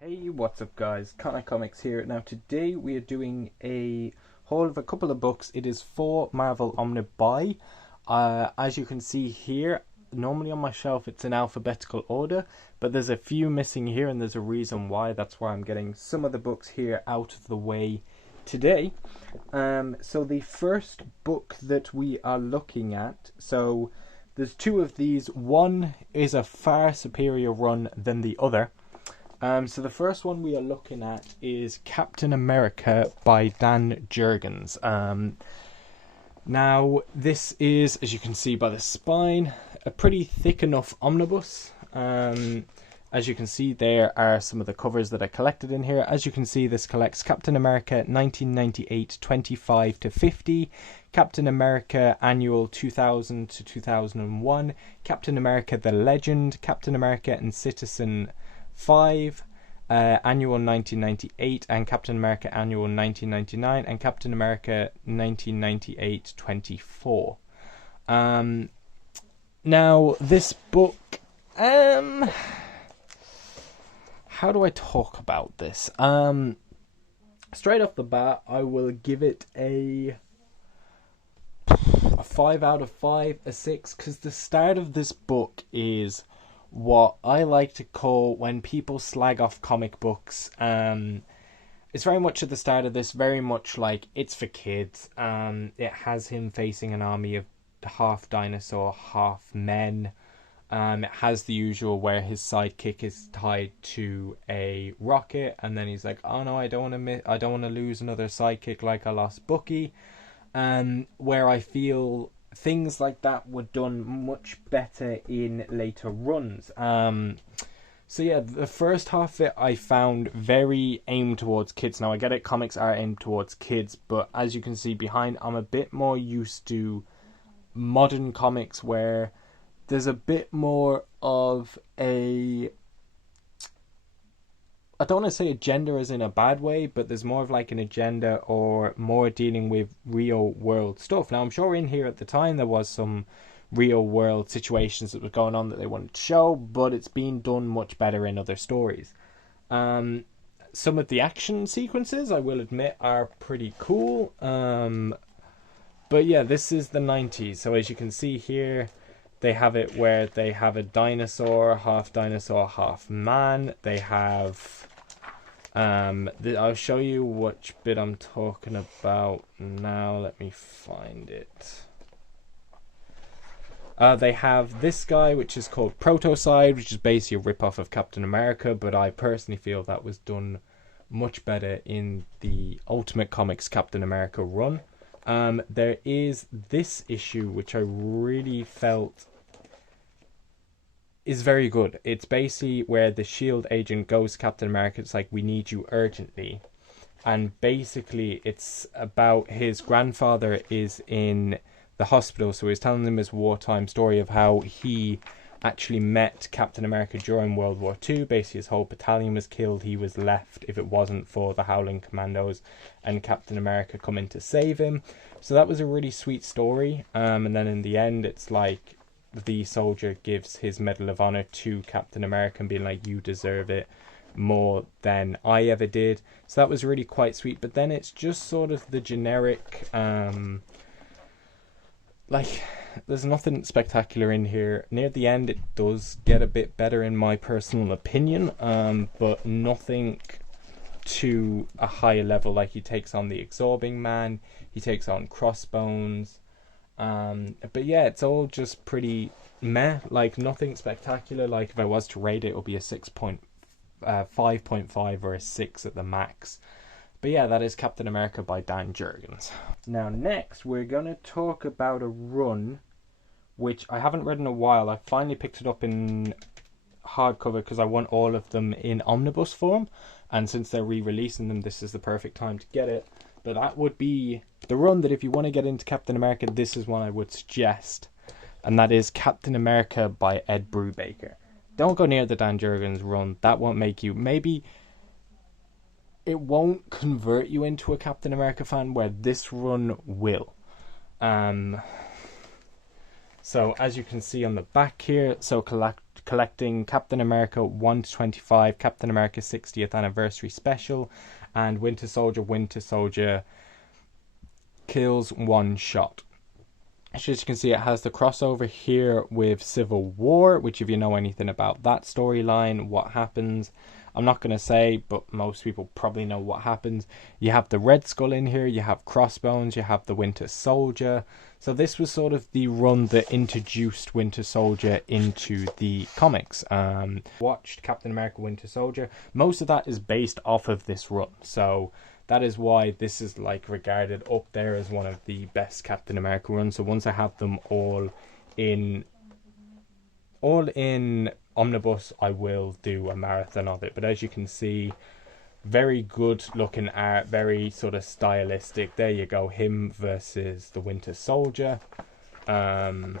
Hey, what's up guys? Connor Comics here. Now today we are doing a haul of a couple of books. It is 4 Marvel Omnibuy. As you can see here, normally on my shelf it's in alphabetical order, but there's a few missing here and there's a reason why. That's why I'm getting some of the books here out of the way today. So the first book that we are looking at, so there's two of these. One is a far superior run than the other. So the first one we are looking at is Captain America by Dan Jurgens. Now this is, as you can see by the spine, a pretty thick enough omnibus. As you can see, there are some of the covers that I collected in here. As you can see, this collects Captain America 1998 25 to 50, Captain America Annual 2000 to 2001, Captain America the Legend, Captain America and Citizen 5, Annual 1998, and Captain America Annual 1999, and Captain America 1998 24. Now this book, how do I talk about this? Straight off the bat, I will give it a 5 out of 5, a 6, because the start of this book is what I like to call, when people slag off comic books, it's very much at the start of this, very much like it's for kids. It has him facing an army of half dinosaur, half men. It has the usual where his sidekick is tied to a rocket, and then he's like, "Oh no, I don't want to lose another sidekick like I lost Bucky." Where I feel things like that were done much better in later runs. So yeah, the first half of it I found very aimed towards kids. Now I get it, comics are aimed towards kids, but as you can see behind, I'm a bit more used to modern comics where there's a bit more of a, I don't want to say agenda as in a bad way, but there's more of like an agenda or more dealing with real world stuff. Now I'm sure in here at the time there was some real world situations that were going on that they wanted to show, but it's been done much better in other stories. Some of the action sequences, I will admit, are pretty cool. But yeah, this is the 90s, so as you can see here, they have it where they have a dinosaur, half man. They have, I'll show you which bit I'm talking about now. Let me find it. They have this guy, which is called Protocide, which is basically a rip-off of Captain America, but I personally feel that was done much better in the Ultimate Comics Captain America run. There is this issue, which I really felt is very good. It's basically where the SHIELD agent goes to Captain America. It's like, we need you urgently. And basically it's about his grandfather is in the hospital, so he's telling them his wartime story of how he actually met Captain America during World War II. Basically his whole battalion was killed. He was left if it wasn't for the Howling Commandos and Captain America coming to save him. So that was a really sweet story. And then in the end it's like the soldier gives his Medal of Honor to Captain America and being like, you deserve it more than I ever did. So that was really quite sweet. But then it's just sort of the generic, like, there's nothing spectacular in here. Near the end it does get a bit better in my personal opinion, but nothing to a higher level. Like, he takes on the Absorbing Man, he takes on Crossbones. But yeah, it's all just pretty meh, like nothing spectacular. Like, if I was to rate it, it would be a 5.5 or a 6 at the max. But yeah, that is Captain America by Dan Jurgens. Now next we're going to talk about a run which I haven't read in a while. I finally picked it up in hardcover because I want all of them in omnibus form, and since they're re-releasing them, this is the perfect time to get it. But that would be the run that, if you want to get into Captain America, this is one I would suggest. And that is Captain America by Ed Brubaker. Don't go near the Dan Jurgens run. That won't make you, maybe it won't convert you into a Captain America fan, where this run will. So as you can see on the back here, so collecting Captain America 1 to 25, Captain America 60th Anniversary Special, and Winter Soldier Kills One Shot. As you can see, it has the crossover here with Civil War, which if you know anything about that storyline, what happens, I'm not going to say, but most people probably know what happens. You have the Red Skull in here, you have Crossbones, you have the Winter Soldier. So this was sort of the run that introduced Winter Soldier into the comics. Watched Captain America Winter Soldier. Most of that is based off of this run. So that is why this is like regarded up there as one of the best Captain America runs. So once I have them all in omnibus, I will do a marathon of it. But as you can see, very good looking art, very sort of stylistic. There you go, him versus the Winter Soldier. But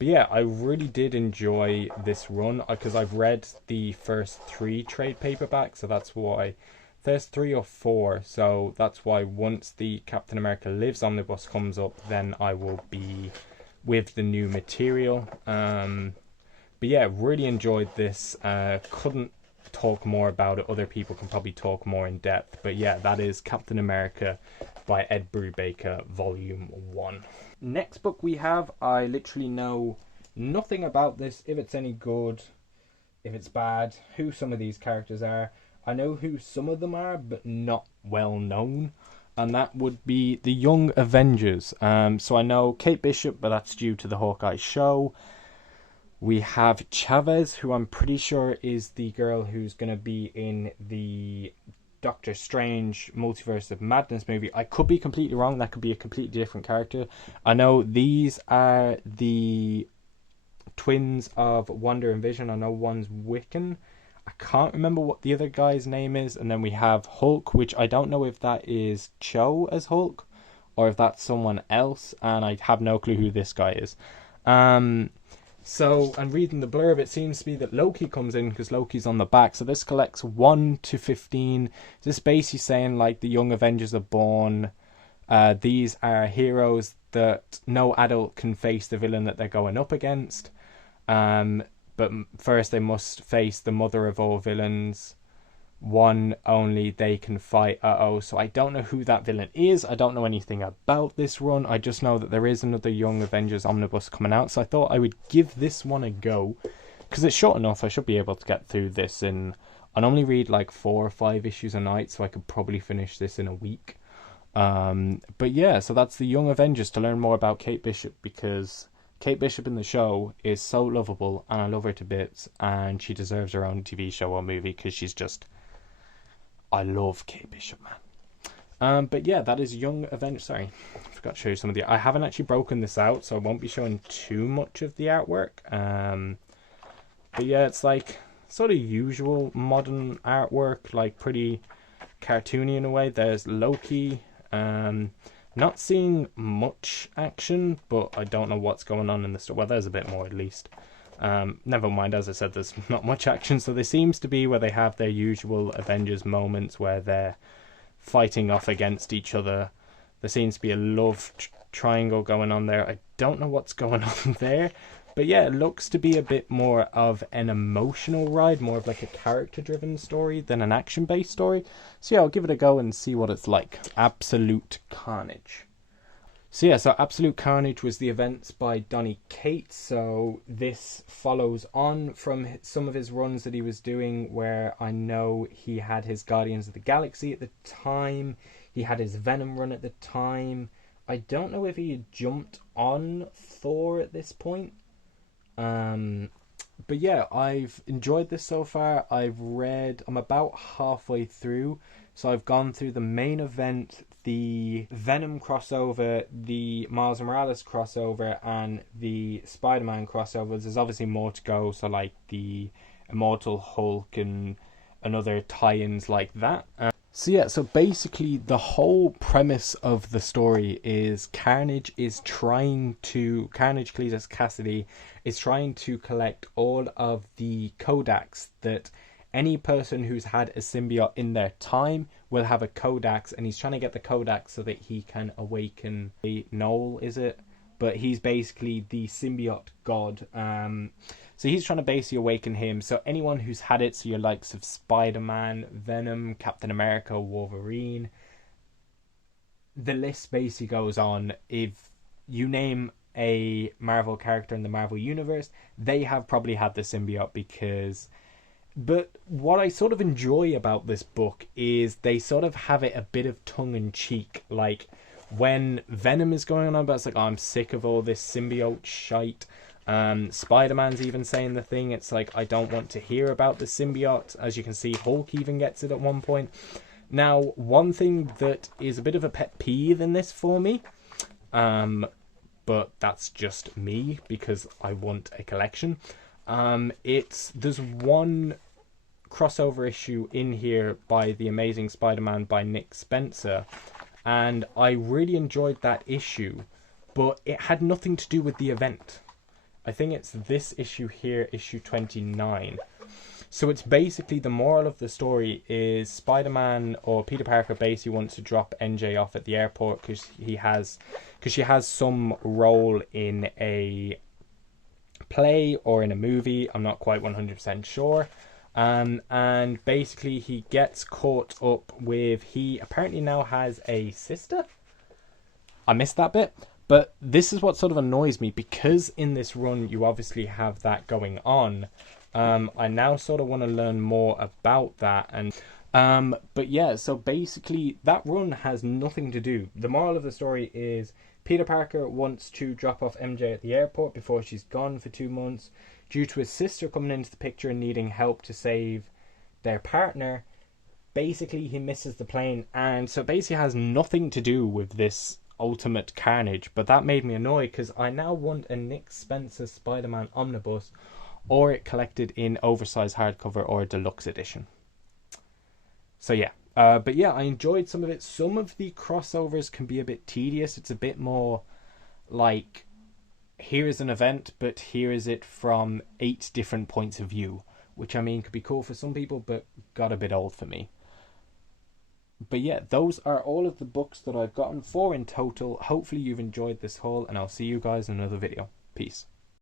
yeah, I really did enjoy this run because I've read the first 3 trade paperbacks, so that's why there's 3 or 4. So that's why once the Captain America Lives omnibus comes up, then I will be with the new material. But yeah, really enjoyed this. Couldn't talk more about it. Other people can probably talk more in depth. But yeah, that is Captain America by Ed Brubaker, Volume 1. Next book we have, I literally know nothing about this, if it's any good, if it's bad, who some of these characters are. I know who some of them are, but not well known. And that would be the Young Avengers. So I know Kate Bishop, but that's due to the Hawkeye show. We have Chavez, who I'm pretty sure is the girl who's going to be in the Doctor Strange Multiverse of Madness movie. I could be completely wrong. That could be a completely different character. I know these are the twins of Wanda and Vision. I know one's Wiccan. I can't remember what the other guy's name is. And then we have Hulk, which I don't know if that is Cho as Hulk or if that's someone else. And I have no clue who this guy is. So, and reading the blurb, it seems to be that Loki comes in because Loki's on the back. So this collects 1 to 15. This is basically saying like the Young Avengers are born. These are heroes that no adult can face the villain that they're going up against. But first they must face the mother of all villains. One only they can fight. So I don't know who that villain is. I don't know anything about this run. I just know that there is another Young Avengers omnibus coming out. So I thought I would give this one a go. Because it's short enough, I should be able to get through this in... I normally read like 4 or 5 issues a night, so I could probably finish this in a week. But yeah, so that's the Young Avengers, to learn more about Kate Bishop, because Kate Bishop in the show is so lovable, and I love her to bits, and she deserves her own TV show or movie, because she's just... I love Kate Bishop, man. But yeah, that is Young Avengers. Sorry, I forgot to show you some of the... I haven't actually broken this out, so I won't be showing too much of the artwork. But yeah, it's like sort of usual modern artwork, like pretty cartoony in a way. There's Loki. Not seeing much action, but I don't know what's going on in the story. Well, there's a bit more at least. Never mind, as I said, there's not much action, so there seems to be where they have their usual Avengers moments where they're fighting off against each other. There seems to be a love triangle going on there. I don't know what's going on there, but yeah, it looks to be a bit more of an emotional ride, more of like a character-driven story than an action-based story. So yeah, I'll give it a go and see what it's like. Absolute Carnage. So yeah, so Absolute Carnage was the events by Donny Cates. So this follows on from some of his runs that he was doing, where I know he had his Guardians of the Galaxy at the time. He had his Venom run at the time. I don't know if he had jumped on Thor at this point. But yeah, I've enjoyed this so far. I'm about halfway through. So I've gone through the main event, the Venom crossover, the Miles Morales crossover, and the Spider-Man crossovers. There's obviously more to go, so like the Immortal Hulk and other tie-ins like that. So yeah, so basically the whole premise of the story is Carnage Cletus Cassidy is trying to collect all of the Kodaks that any person who's had a symbiote in their time will have a Codex, and he's trying to get the Codex so that he can awaken Noel, is it? but he's basically the symbiote god. So he's trying to basically awaken him. So anyone who's had it, so your likes of Spider-Man, Venom, Captain America, Wolverine, the list basically goes on. If you name a Marvel character in the Marvel universe, they have probably had the symbiote because... But what I sort of enjoy about this book is they sort of have it a bit of tongue-in-cheek. Like, when Venom is going on about, it's like, oh, I'm sick of all this symbiote shite. Spider-Man's even saying the thing. It's like, I don't want to hear about the symbiote. As you can see, Hulk even gets it at one point. Now, one thing that is a bit of a pet peeve in this for me, but that's just me because I want a collection. There's one crossover issue in here by The Amazing Spider-Man by Nick Spencer, and I really enjoyed that issue, but it had nothing to do with the event. I think it's this issue here, issue 29. So it's basically, the moral of the story is Spider-Man, or Peter Parker, basically wants to drop MJ off at the airport because she has some role in a play or in a movie. I'm not quite 100% sure. And basically he gets caught up with, he apparently now has a sister. I missed that bit. But this is what sort of annoys me, because in this run you obviously have that going on. I now sort of want to learn more about that. And but yeah, so basically that run has nothing to do. The moral of the story is Peter Parker wants to drop off MJ at the airport before she's gone for 2 months. Due to his sister coming into the picture and needing help to save their partner, basically he misses the plane. And so it basically has nothing to do with this ultimate carnage. But that made me annoyed because I now want a Nick Spencer Spider-Man omnibus, or it collected in oversized hardcover or deluxe edition. So yeah. But yeah, I enjoyed some of it. Some of the crossovers can be a bit tedious. It's a bit more like, here is an event, but here is it from 8 different points of view, which I mean could be cool for some people, but got a bit old for me. But yeah, those are all of the books that I've gotten, 4 in total. Hopefully you've enjoyed this haul, and I'll see you guys in another video. Peace.